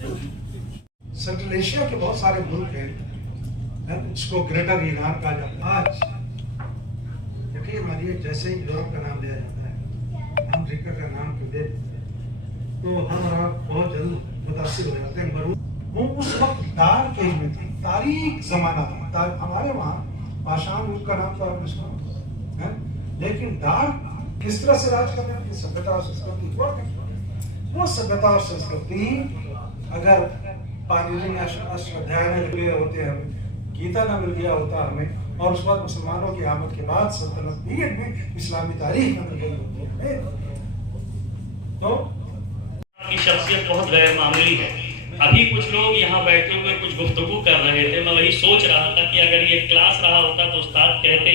Central Asia के बहुत सारे मुल्क हैं, इसको ग्रेटर ईरान कहा जाता है। आज यकीन मानिए, जैसे ही यूरोप का नाम लिया जाता है, अमेरिका का नाम क्यों दे, तो हम बहुत जल्द मुतासिर हो जाते हैं। वो उस वक्त दार के में थी, तारीख जमाना था। हमारे वहाँ पाषाण युग का नाम तो आपने सुना है, लेकिन दार किस तरह से राज करने की सभ्यता और संस्कृति, वो सभ्यता और संस्कृति अगर पाणिनि अष्टाध्याय में मिल गए होते हैं, गीता ना मिल गया होता हमें, और उस बाद मुसलमानों की आमद के बाद सल्तनत पीरियड में इस्लामी तारीख में मिल गई होती है, तो की शख्सियत बहुत गैर मामूली है। अभी कुछ लोग यहाँ बैठे हुए कुछ गुफ्तगू कर रहे थे, मैं वही सोच रहा था कि अगर ये क्लास रहा होता तो उस्ताद कहते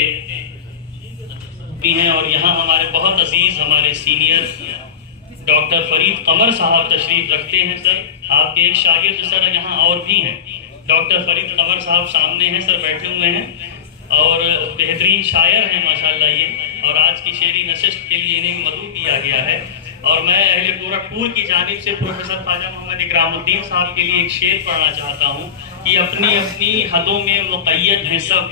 भी हैं। और यहाँ हमारे बहुत अजीज हमारे सीनियर डॉक्टर फरीद कमर साहब तशरीफ रखते हैं। सर आपके एक शागिर्द सर यहाँ और भी हैं, डॉक्टर फरीद कमर साहब सामने हैं सर, बैठे हुए हैं और बेहतरीन शायर हैं माशाल्लाह ये, और आज की शेरी नशिस्त के लिए इन्हें मदऊ किया गया है। और मैं अहले गोरखपुर की जानिब से प्रोफेसर ख्वाजा मोहम्मद इकरामुद्दीन साहब के लिए एक शेर पढ़ना चाहता हूँ कि अपनी अपनी हदों में मुक़य्यद हैं सब,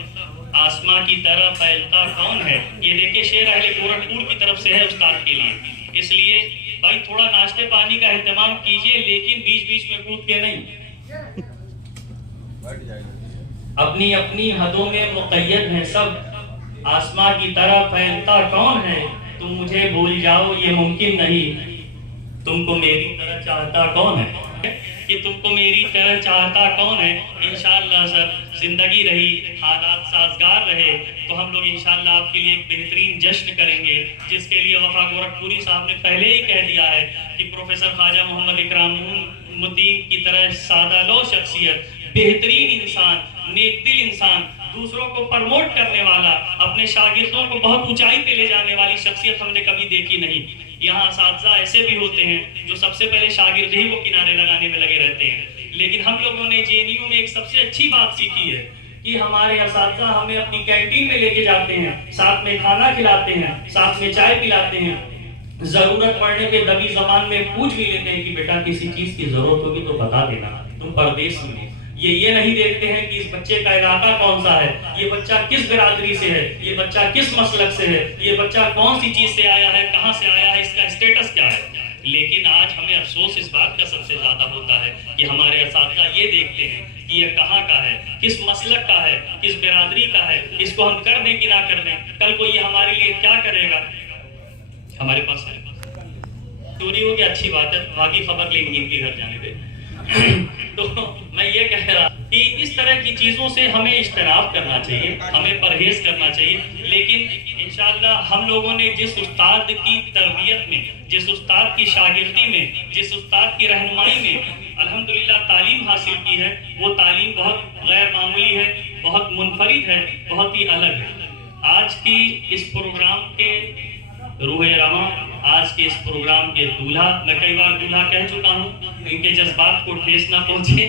आसमां की तरह फैलता कौन है। ये देखिए शेर अहले गोरखपुर की तरफ से है उस्ताद के लिए, इसलिए भाई थोड़ा नाश्ते पानी का एहतमाम कीजिए, लेकिन बीच बीच में कूद के नहीं। अपनी अपनी हदों में मुक़य्यद हैं सब, आसमां की तरह फैलता कौन है। तुम मुझे भूल जाओ ये मुमकिन नहीं, तुमको मेरी तरह चाहता कौन है, कि तुमको मेरी तरह चाहता कौन है। इंशाअल्लाह सर जिंदगी रही, हालात साजगार रहे तो हम लोग इंशाअल्लाह आपके लिए एक बेहतरीन जश्न करेंगे, जिसके लिए वफा गोरखपुरी साहब ने पहले ही कह दिया है कि प्रोफेसर ख्वाजा मोहम्मद इकरामुद्दीन की तरह सादा लो शख्सियत, बेहतरीन इंसान, नेकदिल इंसान, दूसरों को प्रमोट करने वाला, अपने शागिर्दों को बहुत ऊंचाई पे ले जाने वाली शख्सियत हमने कभी देखी नहीं। यहाँ असातिज़ा ऐसे भी होते हैं जो सबसे पहले शागिर्द ही को किनारे लगाने में लगे रहते हैं, लेकिन हम लोगों ने जेएनयू में एक सबसे अच्छी बात सीखी है कि हमारे असातिज़ा हमें अपनी कैंटीन में लेके जाते हैं, साथ में खाना खिलाते हैं, साथ में चाय पिलाते हैं, जरूरत पड़ने पे दबी जबान में पूछ भी लेते हैं कि बेटा किसी चीज की जरूरत होगी तो बता देना, तुम परदेश में। ये नहीं देखते हैं कि इस बच्चे का इलाका कौन सा है, ये बच्चा किस बिरादरी से है, ये बच्चा किस मसलक से है, ये बच्चा कौन सी चीज से आया है, कहाँ से आया है, इसका स्टेटस क्या है। लेकिन आज हमें अफसोस इस बात का सबसे ज्यादा होता है कि हमारे असातिज़ा ये देखते हैं कि ये कहाँ का है, किस मसलक का है, किस बिरादरी का है, इसको हम कर दें कि ना कर दें, कल को ये हमारे लिए क्या करेगा। हमारे पास है चोरी हो गया, अच्छी बात है, बाकी खबर लेंगे इनके घर जाने पे। तो मैं ये कह रहा कि इस तरह की चीजों से हमें इज्तनाब करना चाहिए, हमें परहेज करना चाहिए। लेकिन इंशाअल्लाह हम लोगों ने जिस उस्ताद की तरबियत में, जिस उस्ताद की शागिर्दी में, जिस उस्ताद की रहनुमाई में अल्हम्दुलिल्लाह तालीम हासिल की है, वो तालीम बहुत गैर मामूली है, बहुत मुनफरिद है, बहुत ही अलग है। आज की इस प्रोग्राम के रूह रवां, आज के इस प्रोग्राम के दूल्हा, मैं कई बार दूल्हा कह चुका हूँ, इनके जज्बात को ठेस ना पहुंचे।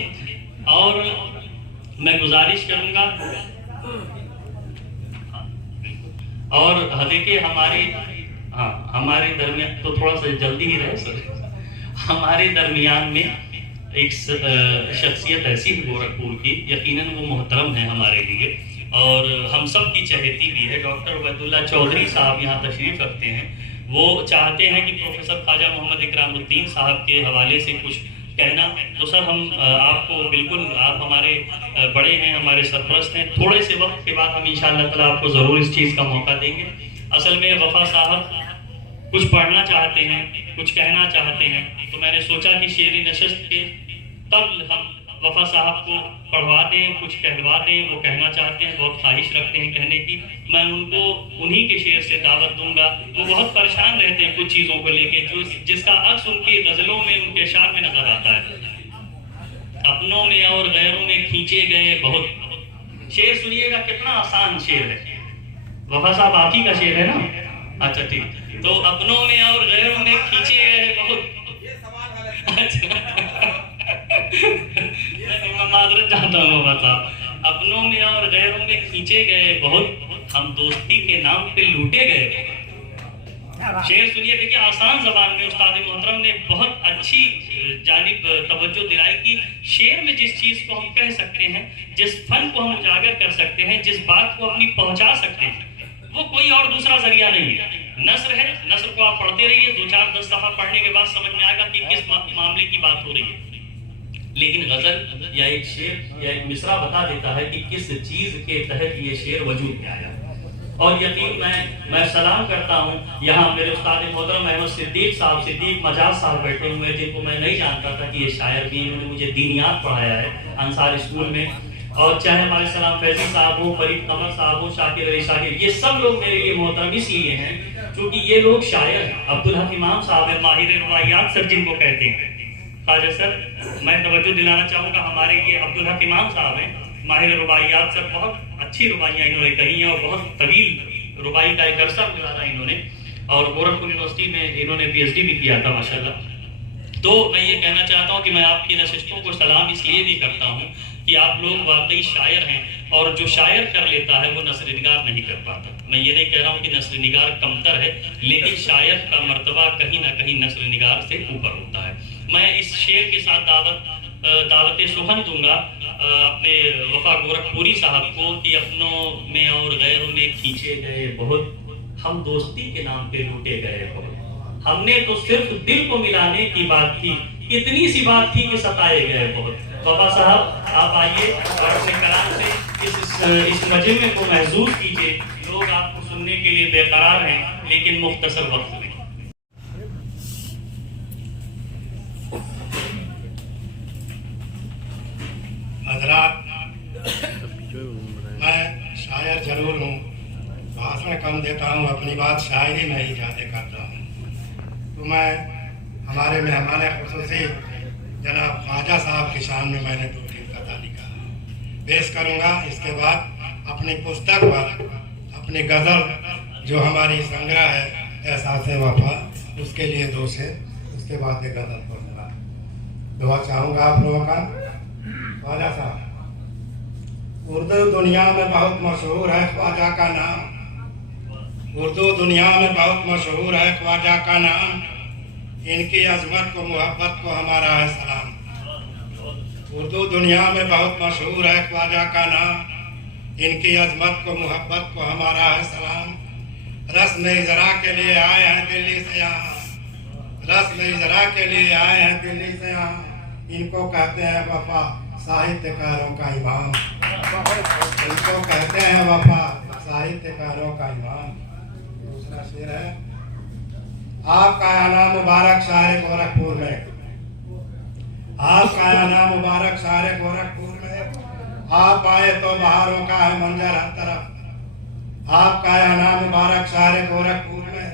और मैं गुजारिश करूंगा, और देखिए हमारे दरमियान तो थोड़ा सा जल्दी ही रहे सर, हमारे दरमियान में एक शख्सियत ऐसी है गोरखपुर की, यकीनन वो मोहतरम है हमारे लिए और हम सब की चहेती भी है। डॉक्टर उबैदुल्ला चौधरी साहब यहाँ तशरीफ रखते हैं। वो चाहते हैं कि प्रोफेसर ख्वाजा मोहम्मद इकरामुद्दीन साहब के हवाले से कुछ कहना। तो सर हम आपको बिल्कुल, आप हमारे बड़े हैं, हमारे सरपरस्त हैं, थोड़े से वक्त के बाद हम इंशाअल्लाह ताला आपको ज़रूर इस चीज़ का मौका देंगे। असल में वफा साहब कुछ पढ़ना चाहते हैं, कुछ कहना चाहते हैं, तो मैंने सोचा कि शेरी नशिस्त के तब हम वफा साहब को पढ़वा दें, कुछ कहलवा दें। वो कहना चाहते हैं, बहुत ख्वाहिश रखते हैं कहने की, मैं उनको उन्हीं के शेर से दावत दूंगा। वो बहुत परेशान रहते हैं कुछ चीज़ों को लेके, जो जिसका अक्स उनकी गज़लों में, उनके शार में नजर आता है। अपनों में और गैरों में खींचे गए बहुत, शेर सुनिएगा कितना आसान शेर है। वफा साहब आप ही का शेर है ना? अच्छा ठीक। तो अपनों में और गैरों में खींचे गए बहुत, मैं माजरत चाहता हूँ बता, अपनों में और गैरों में खींचे गए बहुत, हम दोस्ती के नाम पे लूटे गए। शेर सुनिए। देखिए आसान जबान में उस्ताद मोहतरम ने बहुत अच्छी जानिब तवज्जो दिलाई कि शेर में जिस चीज को हम कह सकते हैं, जिस फन को हम उजागर कर सकते हैं, जिस बात को अपनी पहुंचा सकते हैं, वो कोई और दूसरा जरिया नहीं है। नस्र है, नस्र को आप पढ़ते रहिए, 2-4-10 दफा पढ़ने के बाद समझ में आएगा कि किस मामले की बात हो रही है। लेकिन गजल या एक शेर या एक मिसरा बता देता है कि किस चीज के तहत ये शेर वजूद में आया। और यकीन मैं सलाम करता हूँ यहाँ मेरे उस्ताद मोहतरम अहमद सिद्दीक मजाज साहब बैठे हुए हैं, जिनको मैं नहीं जानता था कि ये शायर भी, इन्होंने मुझे दीनियात पढ़ाया है अंसार स्कूल में। और चाहे हमारे सलाम फैजी साहब हो, फरीद कमर साहब हो, शाकिर अली शाकिर, ये सब लोग मेरे लिए मोहतरम इसलिए हैं क्योंकि ये लोग शायर हैं। अब्दुल हक इमाम साहब है, माहिर रुबाइयात सर जिनको कहते हैं। ख्वाजा सर मैं तवज्जो दिलाना चाहूँगा, हमारे ये अब्दुल हक इमाम साहब हैं, माहिर रुबाइयात सर, बहुत अच्छी रुबाइयाँ इन्होंने कही हैं और बहुत तवील रुबाई का एक अरसा गुजारा इन्होंने, और गोरखपुर यूनिवर्सिटी में इन्होंने PhD भी किया था माशाल्लाह। तो मैं ये कहना चाहता हूँ कि मैं आपकी नशिस्तों को सलाम इसलिए भी करता हूँ कि आप लोग वाकई शायर हैं, और जो शायर कर लेता है वो नस्र निगार नहीं कर पाता। मैं ये नहीं कह रहा हूँ कि नस्र निगार कमतर है, लेकिन शायर का मर्तबा कहीं ना कहीं नस्र निगार से ऊपर होता है। मैं इस शेर के साथ दावत सुहन दूंगा अपने वफा गोरखपुरी साहब को कि अपनों में और गैरों में खींचे गए बहुत, हम दोस्ती के नाम पे लूटे गए बहुत, हमने तो सिर्फ दिल को मिलाने की बात की, इतनी सी बात थी कि सताए गए बहुत। बाबा साहब आप आइए और अपने कलाम से इस मजमे को महसूस कीजिए। लोग आपको सुनने के लिए बेकरार हैं, लेकिन मुख्तसर वक्त में। हजरात, मैं शायर जरूर हूँ, भाषण कम देता हूँ, अपनी बात शायरी में ही ज़्यादा करता हूँ। तो मैं हमारे मेहमान खुसूसी जनाब ख्वाजा साहब की शान में मैंने 2-3 कथा लिखा पेश करूँगा। इसके बाद अपनी पुस्तक पर अपनी गज़ल जो हमारी संग्रह है एहसास वफा, उसके लिए 2 शेर, उसके बाद एक गज़ल पढ़ूंगा। दुआ चाहूँगा आप लोगों का। ख्वाजा साहब, उर्दू दुनिया में बहुत मशहूर है ख्वाजा का नाम, उर्दू दुनिया में बहुत मशहूर है ख्वाजा का नाम, इनकी अजमत को मोहब्बत को हमारा है सलाम। उर्दू दुनिया में बहुत मशहूर है ख्वाजा का नाम, इनकी अजमत को मोहब्बत को हमारा है सलाम। रस्म इजरा के लिए आए हैं दिल्ली से यहाँ, रस्म इजरा के लिए आए हैं दिल्ली से यहाँ, इनको कहते हैं वफा साहित्यकारों का इमाम, इनको कहते हैं वफा साहित्यकारों का इमाम। दूसरा शेर है, आपका आना मुबारक शहर गोरखपुर में, आपका आना मुबारक शहर गोरखपुर में, आप आए तो बहारों का है मंजर हर तरफ। आपका आना मुबारक शहर गोरखपुर में,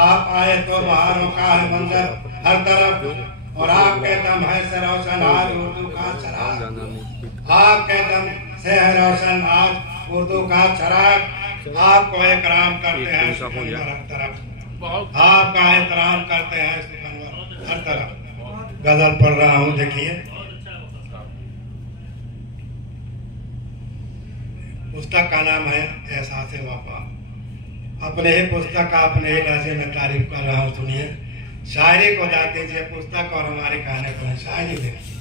आप आए तो बहारों का है मंजर हर तरफ, और आपके दम है से रोशन आज उर्दू का चराग, आपके दम से है रोशन आज उर्दू का चराग। आपको एहतराम करते हैं सुखनवर हर तरफ, आपका एहतराम करते हैं सुखनवर हर तरफ। गजल पढ़ रहा हूँ, देखिए। पुस्तक का नाम है एहसास वफा। अपने ही पुस्तक का अपने ही लहजे में तारीफ कर रहा हूँ, सुनिए। शायरी को दाद दीजिए पुस्तक और हमारे कहने को शायरी देखिए।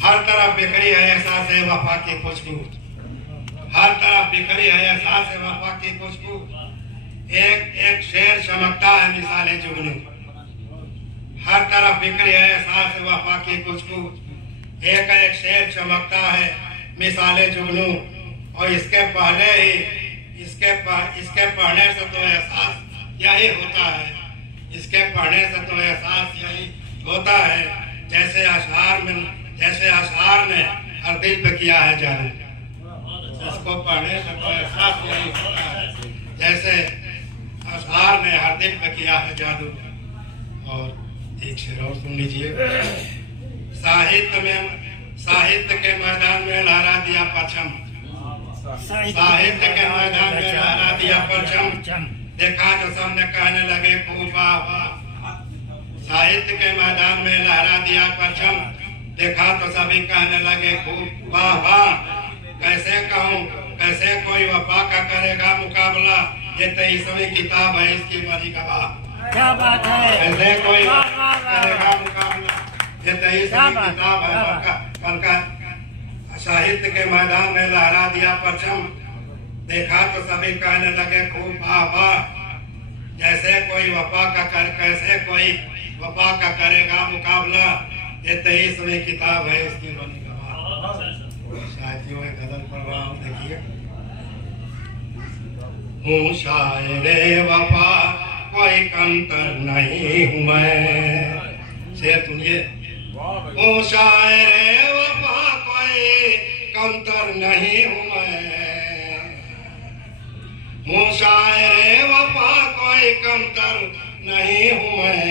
हर तरफ बिखरी है एहसास वफा की खुशबू, हर तरफ बिखरी है एहसास वफा की खुशबू, एक एक शेर चमकता है मिसाले जुगनू, हर तरफ बिखरी है एहसास वफा की खुशबू, एक एक शेर चमकता है मिसाले जुगनू, और इसके पहले ही इसके पढ़ने से तो एहसास यही होता है, इसके पढ़ने से तो एहसास यही होता है, जैसे अशआर ने हर दिल पे किया है जादू, इसको पढ़ने से तो एहसास यही होता है, जैसे अशआर ने हर दिल पे किया है जादू। और एक शेर और सुन लीजिए। साहित्य के मैदान में लहरा दिया परचम, साहित्य के मैदान में लहरा दिया परचम, देखा जो सबने कहने लगे खूब वाह वाह। साहित्य के मैदान में लहरा दिया परचम, देखा तो सभी कहने लगे खूब वाह वाह। कैसे कहूँ कैसे कोई वफा का करेगा मुकाबला, ये 23वीं किताब है इसकी बड़ी गवाह। क्या बात है, ऐसे कोई करेगा मुकाबला। ये 23वीं किताब है, कल का साहित्य के मैदान में लहरा दिया परचम। देखा तो सभी कहने लगे खूब वाह वाह, जैसे कोई वफा का कैसे कोई वफा का करेगा मुकाबला। ये 23वीं किताब है इसकी बनी गवाह। साथियों एक गजल प्रभाव देखिए। हूँ शायरे वफा कोई कंतर नहीं हूँ मैं। शेर सुनिए। हूँ शायरे वफा कोई कंतर नहीं हूँ मैं। हूँ शायरे वफा कोई कंतर नहीं हूँ मैं।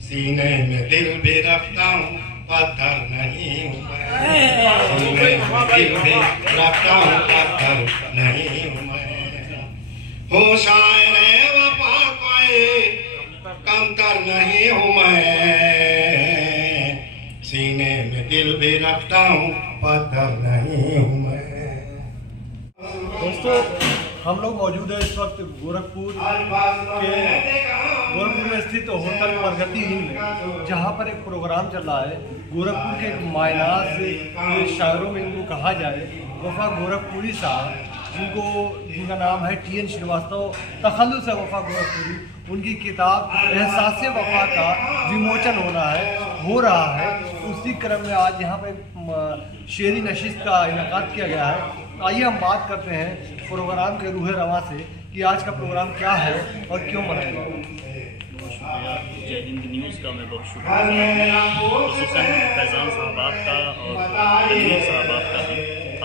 सीने में दिल भी रखता हूँ पत्थर नहीं हूँ मैं। सीने में दिल भी रखता हूँ पत्थर नहीं हूँ मैं। हूँ शायरे वफा कोई कमतर नहीं हूँ मैं। सीने में दिल भी रखता हूँ पत्थर नहीं हूँ मैं। दोस्तों, हम लोग मौजूद है इस वक्त गोरखपुर में स्थित होटल प्रगति इन में, जहाँ पर एक प्रोग्राम चल रहा है। गोरखपुर के एक मायनाज से शायरों में इनको कहा जाए वफा गोरखपुरी साहब, जिनका नाम है TN श्रीवास्तव, तखल्लुस है वफा गोरखपुरी। उनकी किताब एहसास वफा का विमोचन हो रहा है। उसी क्रम में आज यहाँ पर शेरी नशिस्त का इनेकाद किया गया है। आइए हम बात करते हैं प्रोग्राम के रूह रवां से कि आज का प्रोग्राम क्या है और क्यों मनाया जाएगा। जय हिंद न्यूज़ का मैं बहुत शुक्रिया, खुसूसन फैज़ान साहब आपका और तनवीर साहब आपका भी।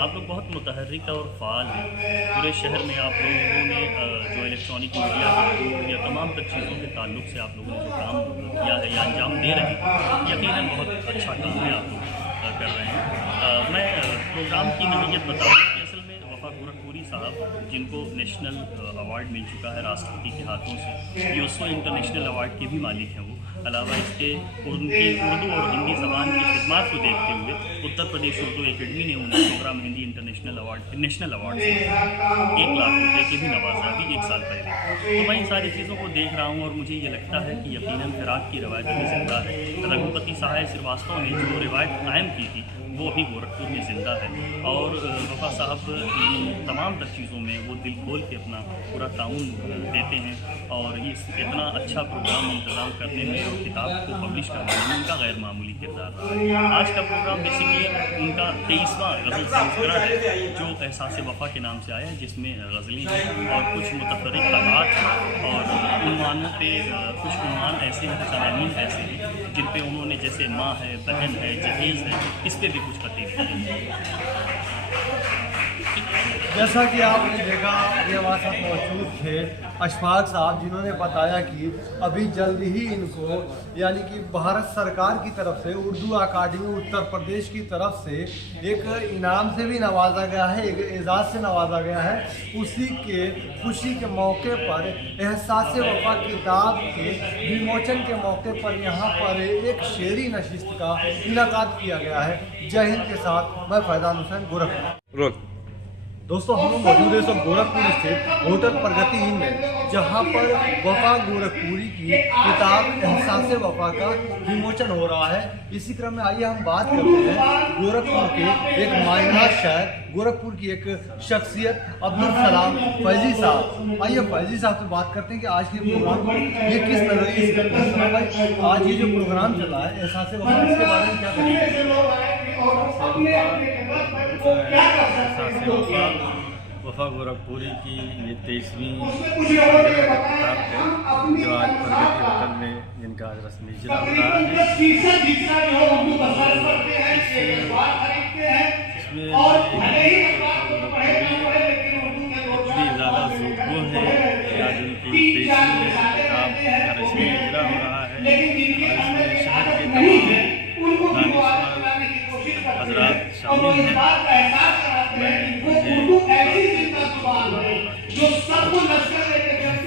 आप लोग बहुत मुतहर्रिक और फ़ाल हैं। पूरे शहर में आप लोगों ने जो इलेक्ट्रॉनिक मीडिया या तमाम तर चीज़ों के ताल्लुक से आप लोगों ने जो काम किया है या अंजाम दे रहे हैं, यकीनन बहुत अच्छा काम है आप लोग कर रहे हैं। मैं प्रोग्राम की नोयत बताऊँ कि असल में वफा गोरखपुरी साहब, जिनको नेशनल अवार्ड मिल चुका है राष्ट्रपति के हाथों से, यूएसओ इंटरनेशनल अवार्ड के भी मालिक हैं वो। अलावा इसके उनकी उर्दू और हिंदी ज़बान की खिदमत को देखते हुए उत्तर प्रदेश उर्दू एकेडमी ने उन्हें प्रोग्राम हिंदी इंटरनेशनल अवार्ड से 1 लाख रुपये की भी नवाजा अभी 1 साल पहले। तो मैं इन सारी चीज़ों को देख रहा हूँ और मुझे ये लगता है कि यकीनन फिराक की रवायत भी जिंदा है। रघुपति साहब श्रीवास्तव ने जो रिवायत कायम की थी वो अभी गोरखपुर में ज़िंदा है। और वफा साहब तमाम तर चीज़ों में वो दिल खोल के अपना पूरा ताउन देते हैं और ये इतना अच्छा प्रोग्राम इंतज़ाम करने में और किताब को पब्लिश करने में उनका गैर मामूली किरदार रहा है। आज का प्रोग्राम बेसिकली उनका 23वां गज़ल संस्करण है जो एहसास वफा के नाम से आया है, जिसमें गज़लें हैं और कुछ मुतफ़र्रिक़ तादाद हैं और उन्वानों पे कुछ उन्वान ऐसे हैं, ज़वानीन ऐसे हैं जिन पे उन्होंने, जैसे माँ है, बहन है, जहेज़ है, इस पर भी कुछ जैसा कि आपने देखा, ये हमारे साथ मौजूद थे अशफाक साहब, जिन्होंने बताया कि अभी जल्दी ही इनको यानी कि भारत सरकार की तरफ से उर्दू अकादमी उत्तर प्रदेश की तरफ से एक इनाम से भी नवाजा गया है, एक एजाज़ से नवाजा गया है। उसी के खुशी के मौके पर एहसास वफा किताब के विमोचन के मौके पर यहाँ पर एक शेरी नशिस्त का इनेकाद किया गया है। जय हिंद के साथ मैं फैज़ान हुसैन, गोरखपुर। दोस्तों, हम मौजूद है सब गोरखपुर स्थित होटल प्रगति इन में, जहाँ पर वफा गोरखपुरी की किताब एहसास वफा का विमोचन हो रहा है। इसी क्रम में आइए हम बात करते हैं गोरखपुर के एक मायनाज शायर, गोरखपुर की एक शख्सियत अब्दुल सलाम फैजी साहब। आइए फैजी साहब से बात करते हैं कि आज के प्रोग्राम को ये किस नजरिए से भाई आज ये जो प्रोग्राम चल रहा है एहसास वफा, इसके बारे में क्या करेंगे? वफा गोरखपुरी की ये 23वीं किताब है जो आज प्रगति होटल में जिनका आज रस्मी इजरा हो रहा है। इसमें इतनी ज़्यादा ज़ोको है कि आज उनकी 23वीं किताब का रस्मी इजरा हो रहा है और इसमें शहर के तमाम हजरात शामिल हैं।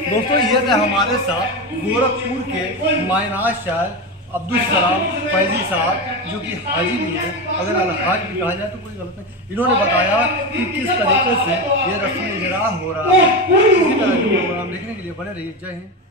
दोस्तों, ये थे हमारे साथ गोरखपुर के मायनाज शायर अब्दुल सलाम फैजी साहब, जो कि हाजी भी है, अगर अलहाज भी कहा जाए तो कोई गलत नहीं। इन्होंने बताया कि किस तरीके से ये रस्म इजरा हो रहा है। इसी तरह के प्रोग्राम देखने के लिए बने रहिए। जय हिंद।